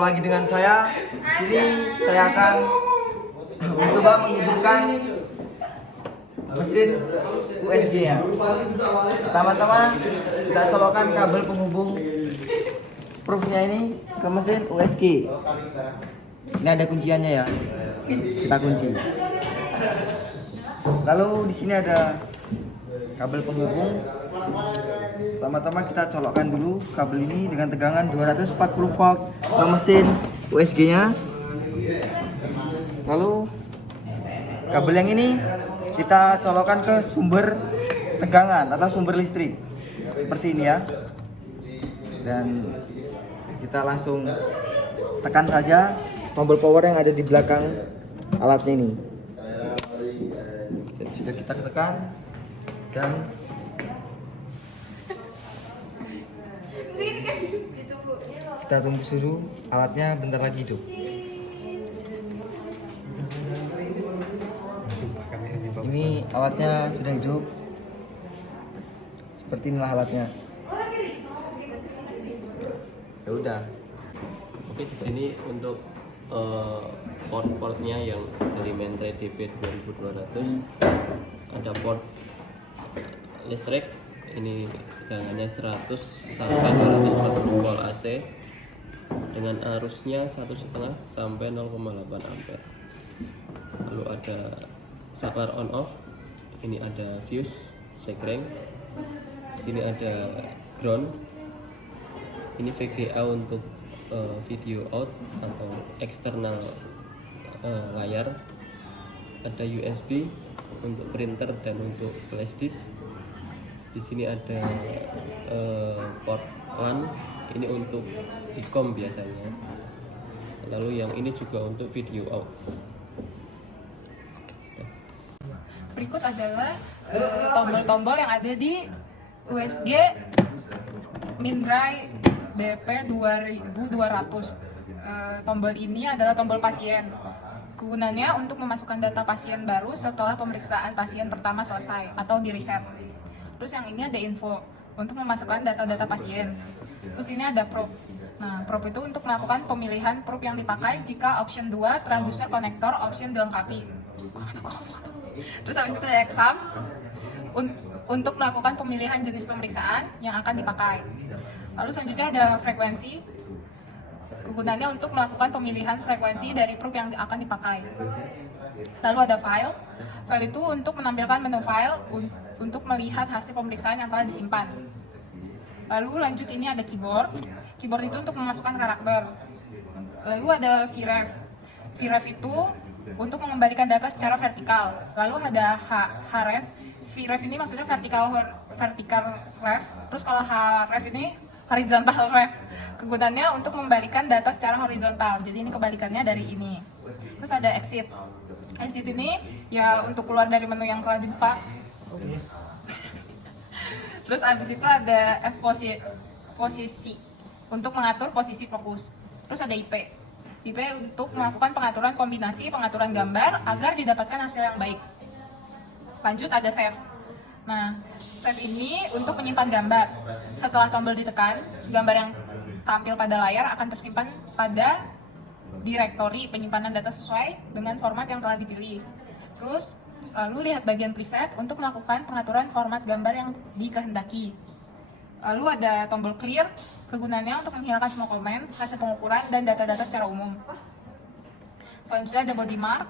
lagi dengan saya. Di sini saya akan mencoba menghidupkan mesin USG-nya. Pertama-tama kita colokkan kabel penghubung proofnya ini ke mesin USG. Ini ada kunciannya ya. Kita kunci. Lalu di sini ada kabel penghubung. Pertama-tama kita colokkan dulu kabel ini dengan tegangan 240 volt ke mesin USG-nya. Lalu kabel yang ini kita colokkan ke sumber tegangan atau sumber listrik seperti ini ya. Dan kita langsung tekan saja tombol power yang ada di belakang alatnya ini. Dan sudah kita tekan dan kita tunggu dulu, alatnya bentar lagi hidup. Ini alatnya sudah hidup. Seperti inilah alatnya. Ya udah. Oke, di sini untuk port-portnya yang dari main DP 2200 ada port listrik. Ini tegangannya 100 sampai 240 volt AC dengan arusnya 1,5 sampai 0,8 ampere. Lalu ada saklar on off. Ini ada fuse, sekring. Di sini ada ground. Ini VGA untuk video out atau eksternal layar. Ada USB untuk printer dan untuk flash disk. Di sini ada port LAN, ini untuk Dicom biasanya. Lalu yang ini juga untuk video out. Berikut adalah tombol-tombol yang ada di USG Mindray DP 2200. Tombol ini adalah tombol pasien. Kegunaannya untuk memasukkan data pasien baru setelah pemeriksaan pasien pertama selesai atau di reset. Terus yang ini ada info untuk memasukkan data-data pasien. Terus ini ada probe. Nah, probe itu untuk melakukan pemilihan probe yang dipakai jika option 2 transducer konektor option dilengkapi. Terus habis itu ada exam untuk melakukan pemilihan jenis pemeriksaan yang akan dipakai. Lalu selanjutnya ada frekuensi. Kegunaannya untuk melakukan pemilihan frekuensi dari probe yang akan dipakai. Lalu ada file. File itu untuk menampilkan menu file untuk melihat hasil pemeriksaan yang telah disimpan. Lalu lanjut ini ada keyboard. Keyboard itu untuk memasukkan karakter. Lalu ada vref. Vref itu untuk mengembalikan data secara vertikal. Lalu ada href. Vref ini maksudnya vertical ref. Terus kalau href ini horizontal ref. Kegunaannya untuk membalikan data secara horizontal. Jadi ini kebalikannya dari ini. Terus ada exit. Exit ini ya untuk keluar dari menu yang telah dibuka. Terus abis itu ada F posisi untuk mengatur posisi fokus. Terus ada IP. IP untuk melakukan pengaturan kombinasi pengaturan gambar agar didapatkan hasil yang baik. Lanjut ada save. Nah, save ini untuk menyimpan gambar. Setelah tombol ditekan, gambar yang tampil pada layar akan tersimpan pada direktori penyimpanan data sesuai dengan format yang telah dipilih. Terus lalu lihat bagian preset untuk melakukan pengaturan format gambar yang dikehendaki. Lalu ada tombol clear, kegunaannya untuk menghilangkan semua komen, hasil pengukuran, dan data-data secara umum. Selanjutnya ada body mark.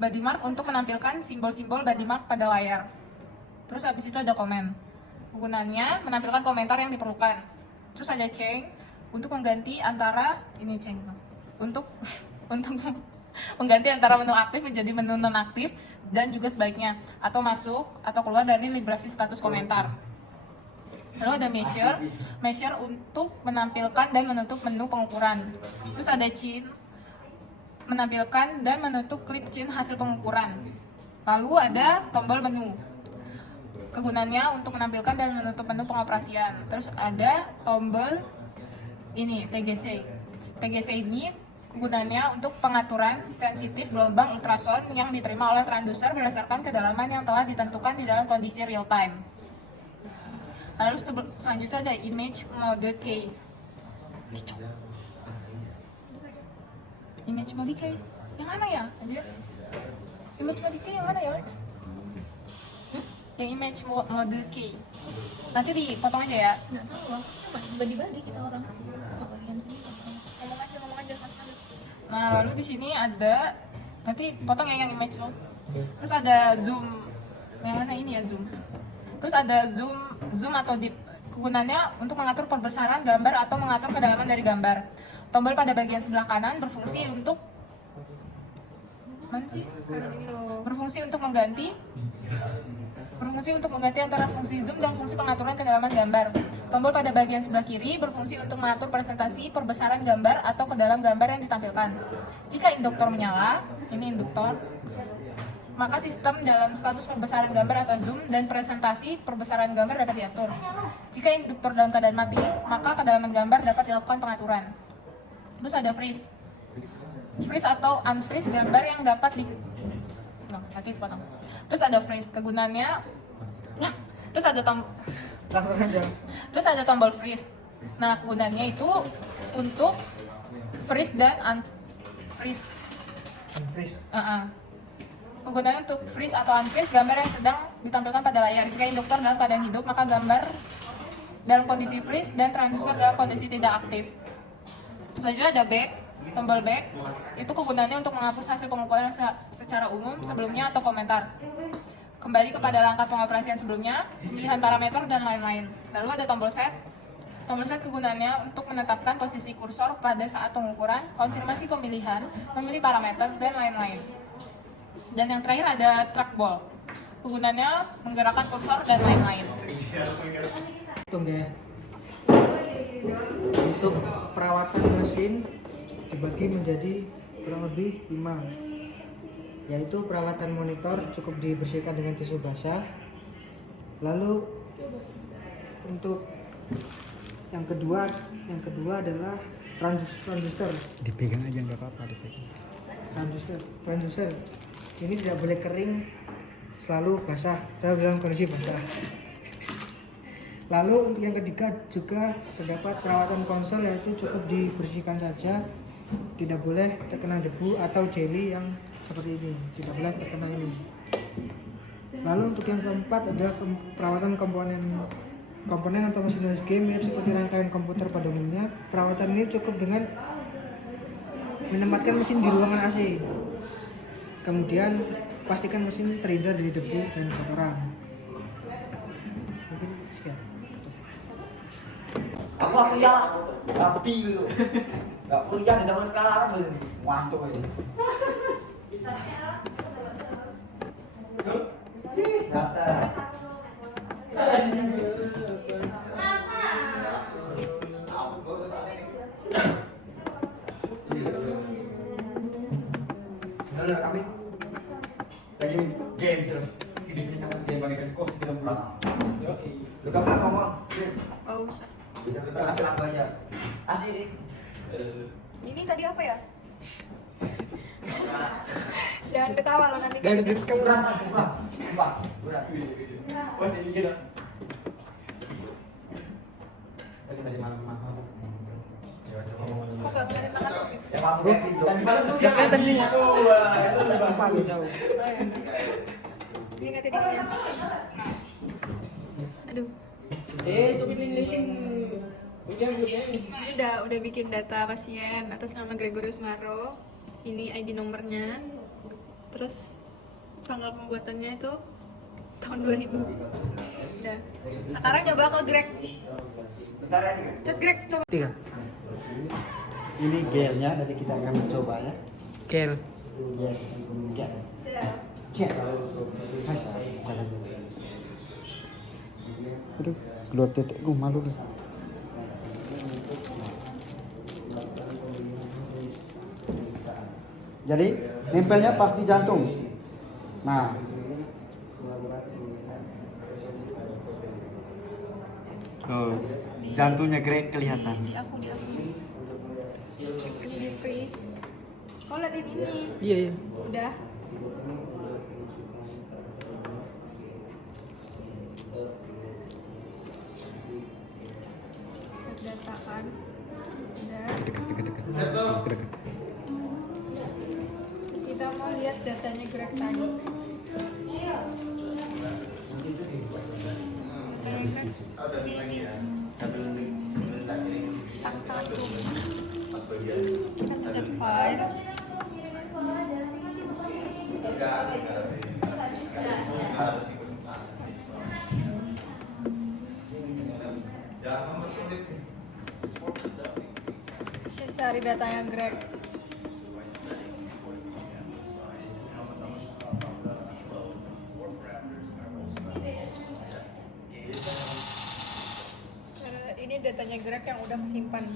Body mark untuk menampilkan simbol-simbol body mark pada layar. Terus habis itu ada komen. Kegunaannya menampilkan komentar yang diperlukan. Terus ada change untuk mengganti antara ini change mas. Untuk mengganti antara menu aktif menjadi menu nonaktif dan juga sebaliknya, atau masuk atau keluar dari librasi status komentar. Lalu ada measure untuk menampilkan dan menutup menu pengukuran. Terus ada chin, menampilkan dan menutup klip chin hasil pengukuran. Lalu ada tombol menu. Kegunaannya untuk menampilkan dan menutup menu pengoperasian. Terus ada tombol ini TGC. TGC ini kegunaannya untuk pengaturan sensitif gelombang ultrasound yang diterima oleh transducer berdasarkan kedalaman yang telah ditentukan di dalam kondisi real time. Lalu selanjutnya ada image mode case. Image mau decay. Yang mana ya? Anjir. Image mau decay yang mana ya? Yang image mode key. Nanti dipotong aja ya. Nggak tahu loh, bagi-bagi kita orang. Oh, bagian sini. Ngomong aja Mas Malik. Nah, lalu di sini ada nanti potong ya yang image lo. Terus ada zoom. Yang mana ini ya zoom? Terus ada zoom atau deep. Kegunaannya untuk mengatur perbesaran gambar atau mengatur kedalaman dari gambar. Tombol pada bagian sebelah kanan berfungsi untuk mana sih? Berfungsi untuk mengganti antara fungsi zoom dan fungsi pengaturan kedalaman gambar. Tombol pada bagian sebelah kiri berfungsi untuk mengatur presentasi perbesaran gambar atau ke dalam gambar yang ditampilkan. Jika induktor menyala, ini induktor, maka sistem dalam status perbesaran gambar atau zoom dan presentasi perbesaran gambar dapat diatur. Jika induktor dalam keadaan mati, maka kedalaman gambar dapat dilakukan pengaturan. Terus ada freeze. Freeze atau unfreeze gambar yang dapat nanti dipotong. Terus ada freeze, kegunaannya terus ada Langsung aja. Terus ada tombol freeze. Nah, kegunaannya itu untuk freeze dan unfreeze. Freeze. Kegunaannya untuk freeze atau unfreeze gambar yang sedang ditampilkan pada layar. Jika induktor dalam keadaan hidup, maka gambar dalam kondisi freeze dan transducer dalam kondisi tidak aktif. Selanjutnya ada back, tombol back. Itu kegunaannya untuk menghapus hasil pengukuran secara umum sebelumnya atau komentar. Kembali kepada langkah pengoperasian sebelumnya, pilihan parameter dan lain-lain. Lalu ada tombol set. Tombol set kegunaannya untuk menetapkan posisi kursor pada saat pengukuran, konfirmasi pemilihan, memilih parameter, dan lain-lain. Dan yang terakhir ada trackball. Kegunaannya menggerakkan kursor dan lain-lain. Hitung ya. Untuk perawatan mesin dibagi menjadi kurang lebih 5, yaitu perawatan monitor cukup dibersihkan dengan tisu basah. Lalu untuk yang kedua adalah transducer. Dipegang aja nggak apa-apa dipegang. Transducer ini tidak boleh kering, selalu dalam kondisi basah. Lalu untuk yang ketiga juga terdapat perawatan konsol, yaitu cukup dibersihkan saja, tidak boleh terkena debu atau jelly yang seperti ini, tidak boleh terkena ini. Lalu untuk yang keempat adalah perawatan komponen atau mesin game mirip seperti rangkaian komputer pada umumnya. Perawatan ini cukup dengan menempatkan mesin di ruangan AC. Kemudian pastikan mesin terhindar dari debu dan kotoran. Mungkin sekian. Aku ya, rapi gitu. Gak perlu ya, tidak boleh kelar ngantuk aja. Kami lagi game terus. Ini game pakai kos kita pulang. Lu kamu ngomong, Chris. Oh, usah. Bentar langsung aku aja. Asli nih. Ini tadi apa ya? Jangan ketawa lo nanti. Dan kurang. Masih dikit. Lagi tadi malam. Kok gak ngeliatin tangan lo? Ya maaf ya, pintu. Tadi malam tuh Gak kelihatan nih. Itu lebih paling jauh. Ini nanti dikit. Aduh. Ini udah bikin data pasien atas nama Gregorius Maro. Ini ID nomornya. Terus tanggal pembuatannya itu tahun 2000. Udah. Sekarang coba ke Greg. Bentar ya. Chat Greg coba. 3. Ini gelnya, nanti kita akan mencoba ya. Gel. Yes, gel. Cek. Cek. Aduh, keluar titik gue malu nih. Jadi nempelnya pas di jantung. Nah, Oh, jantungnya Greg kelihatan. Di aku. Ini di freeze. Kau liatin ini. Iya. Udah. Set data kan. Udah. Dekat. lihat datanya Greg tadi. Kita pencet file. Dan cari datanya Greg. Ini datanya Greg yang udah kesimpan.